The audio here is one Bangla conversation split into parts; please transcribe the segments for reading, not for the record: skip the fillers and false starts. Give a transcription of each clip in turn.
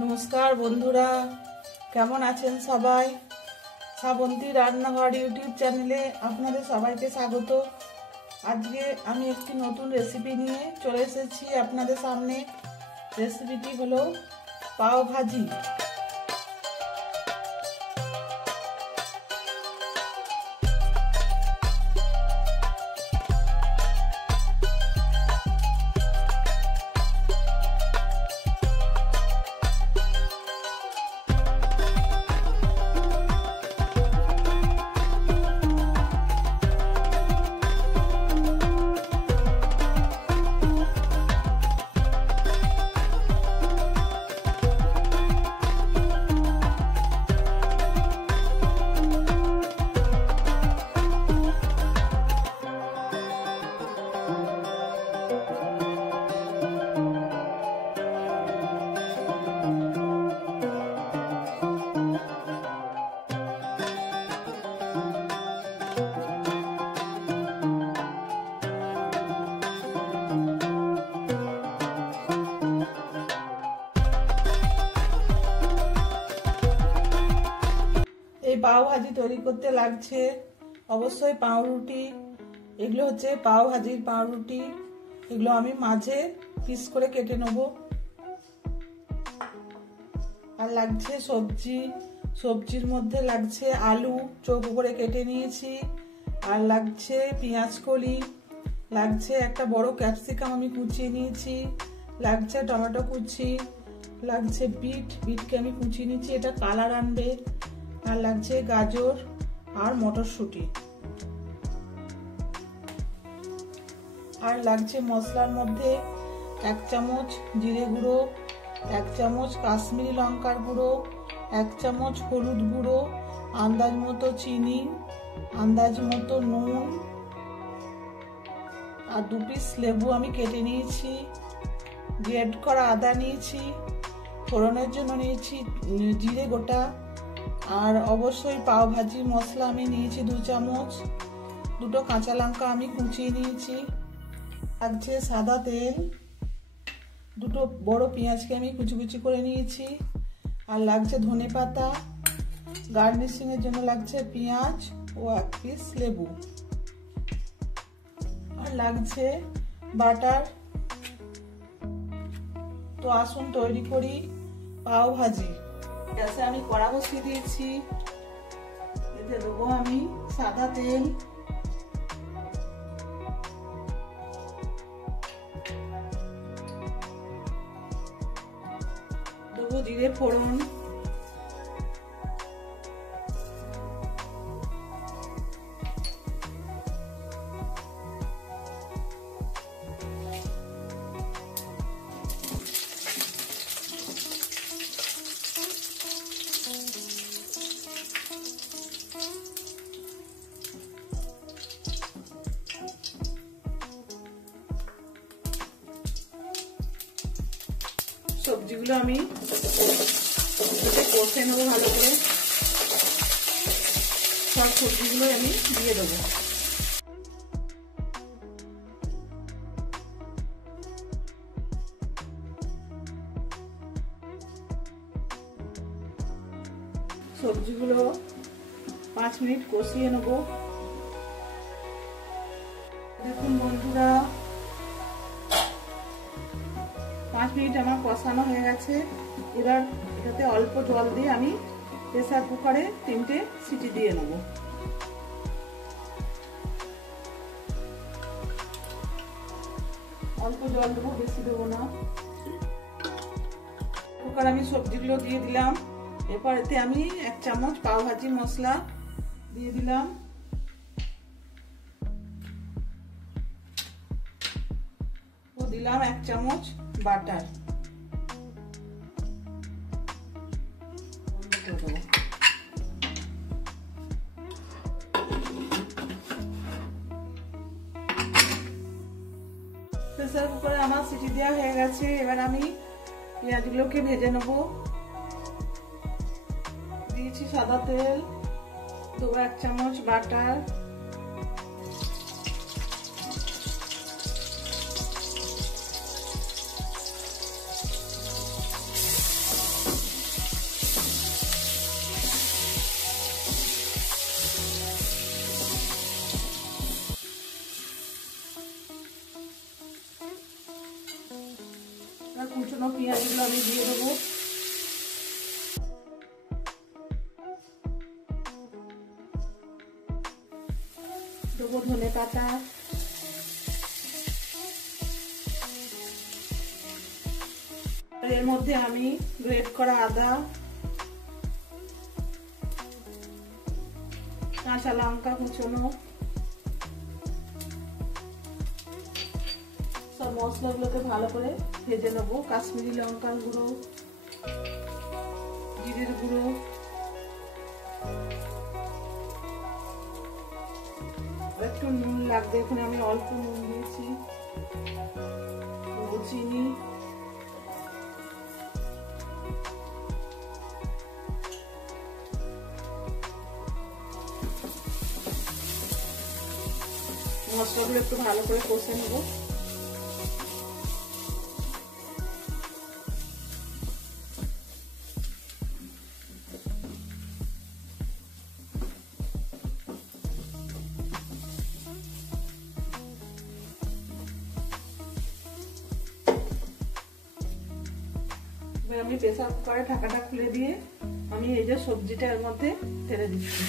নমস্কার বন্ধুরা, কেমন আছেন সবাই? শ্রাবন্তী রান্নাঘর ইউটিউব চ্যানেলে আপনাদের সবাইকে স্বাগত। আজকে আমি একটি নতুন রেসিপি নিয়ে চলে এসেছি আপনাদের সামনে। রেসিপিটি হলো পাও ভাজি। এই পাও ভাজি তৈরি করতে লাগছে অবশ্যই পাউরুটি। এগুলো হচ্ছে পাও ভাজির পাউরুটি। এগুলো আমি মাঝে পিস করে কেটে নেব। আর লাগছে সবজি। সবজির মধ্যে লাগছে আলু চৌকো করে কেটে নিয়েছি, আর লাগছে পেঁয়াজ কলি, লাগছে একটা বড় ক্যাপসিকাম আমি কুচিয়ে নিয়েছি, লাগছে টমেটো কুচি, লাগছে বিটকে আমি কুচিয়ে নিয়েছি, এটা কালার আনবে, আর লাগছে গাজর আর মটরশুঁটি, আর লাগছে মশলার মধ্যে 1 চামচ জিরে গুঁড়ো, 1 চামচ কাশ্মীরি লঙ্কার গুঁড়ো, 1 চামচ হলুদ গুঁড়ো, আন্দাজ মতো চিনি, আন্দাজ মতো নুন, আর 2 পিস লেবু আমি কেটে নিয়েছি, গ্রেট করা আদা নিয়েছি, ফোড়নের জন্য নিয়েছি জিরে গোটা, আর অবশ্যই পাও ভাজি মশলা আমি নিয়েছি 2 চামচ, 2টো কাঁচা লঙ্কা আমি কুচিয়ে নিয়েছি, লাগছে সাদা তেল, 2টো বড় পেঁয়াজকে আমি কুচি কুচি করে নিয়েছি, আর লাগছে ধনে পাতা, গার্নিশিং এর জন্য লাগছে পেঁয়াজ ও 1 পিস লেবু, আর লাগছে বাটার। তো আসুন তৈরি করি পাও ভাজি। গ্যাসে আমি কড়া বসিয়ে দিয়েছি, এতে দেবো আমি সাদা তেল, দেবো জিরে ফোড়ন, সবজিগুলো আমি কষে নেবো ভালো করে। সব সবজিগুলো আমি দিয়ে দেবো। সবজিগুলো 5 মিনিট কষিয়ে নেবো। দেখুন বন্ধুরা, 5 মিনিট আমার কষানো হয়ে গেছে। এবার এটাতে অল্প জল দিয়ে আমি প্রেসার কুকারে 3টে সিটি দিয়ে নেব। অল্প জল দেবো, বেশি দেবো না। কুকার আমি সবজিগুলো দিয়ে দিলাম। এরপর এতে আমি 1 চামচ পাও ভাজি মশলা দিয়ে দিলাম, ও দিলাম 1 চামচ বাটার। প্রেসার কুকারে আমার সিটি দেওয়া হয়ে গেছে। এবার আমি পেঁয়াজগুলোকে ভেজে নেব। দিয়েছি সাদা তেল, দেবো 1 চামচ বাটার, পেঁয়াজগুলো আমি দিয়ে দেবো। দেবো ধনে পাতা, এর মধ্যে আমি গ্রেট করা আদা, কাঁচা লঙ্কা কুচনো, সব মশলাগুলোকে ভালো করে ভেজে নেবো। কাশ্মীরি লঙ্কার গুঁড়ো, জিরের গুঁড়ো, একটু নুন লাগবে, এখানে আমি অল্প নুন দিয়েছি, চিনি, মশলাগুলো একটু ভালো করে কষে নেব। আমি প্রেসার কুকারে ঢাকাটা খুলে দিয়ে আমি এই যে সবজিটা এর মধ্যে ঢেলে দিচ্ছি।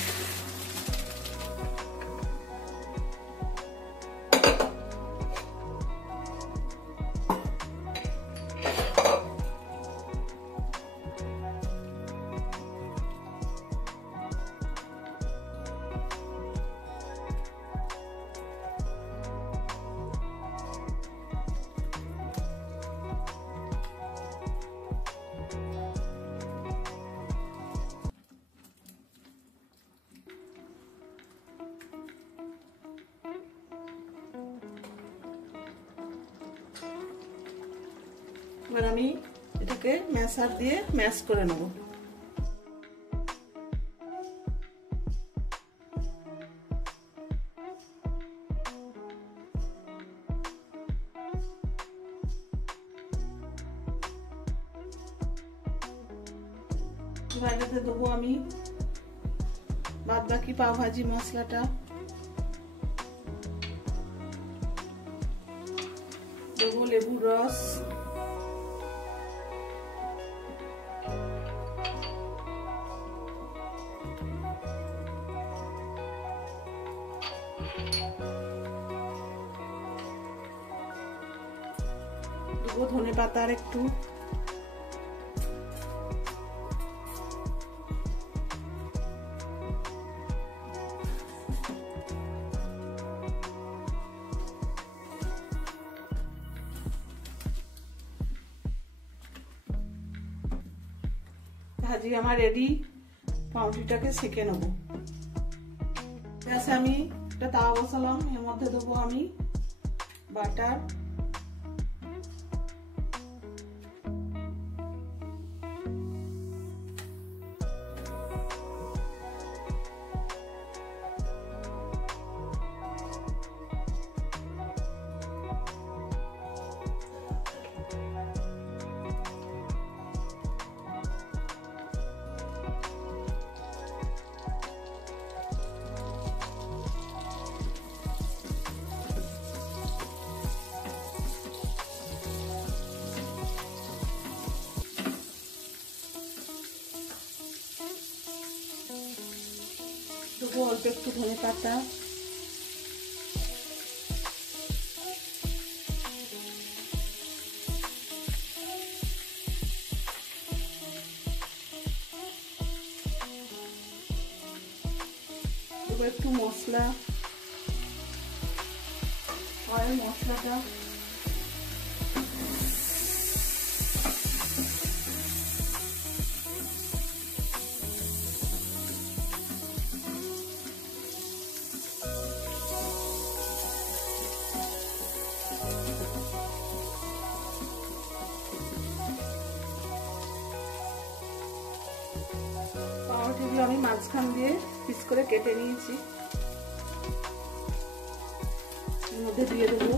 এবার আমি এটাকে ম্যাশার দিয়ে ম্যাশ করে নেব। এবার এটাতে দেবো আমি বাদ বাকি পাও ভাজি মশলাটা, দেবো লেবুর রস, দেবো ধনে পাতার একটু, ভাজি আমার রেডি। পাউরুটিটাকে সেঁকে নেব। গ্যাসে আমি একটা তাওয়া বসালাম, এর মধ্যে দেবো আমি বাটার, দেবো অল্প একটু ধনে পাতা, দেবো একটু মশলা, অয়েল মশলাটা, পাউরুটিগুলো আমি মাঝখান দিয়ে পিস করে কেটে নিয়েছি, এর মধ্যে দিয়ে দেবো।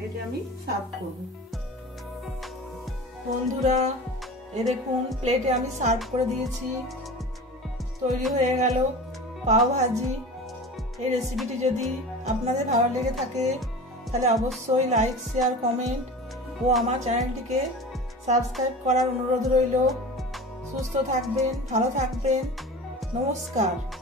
প্লেটে আমি সার্ভ করব। বন্ধুরা, এ দেখুন প্লেটে আমি সার্ভ করে দিয়েছি। তৈরি হয়ে গেল পাও ভাজি। এই রেসিপিটি যদি আপনাদের ভালো লেগে থাকে তাহলে অবশ্যই লাইক, শেয়ার, কমেন্ট ও আমার চ্যানেলটিকে সাবস্ক্রাইব করার অনুরোধ রইল। সুস্থ থাকবেন, ভালো থাকবেন। নমস্কার।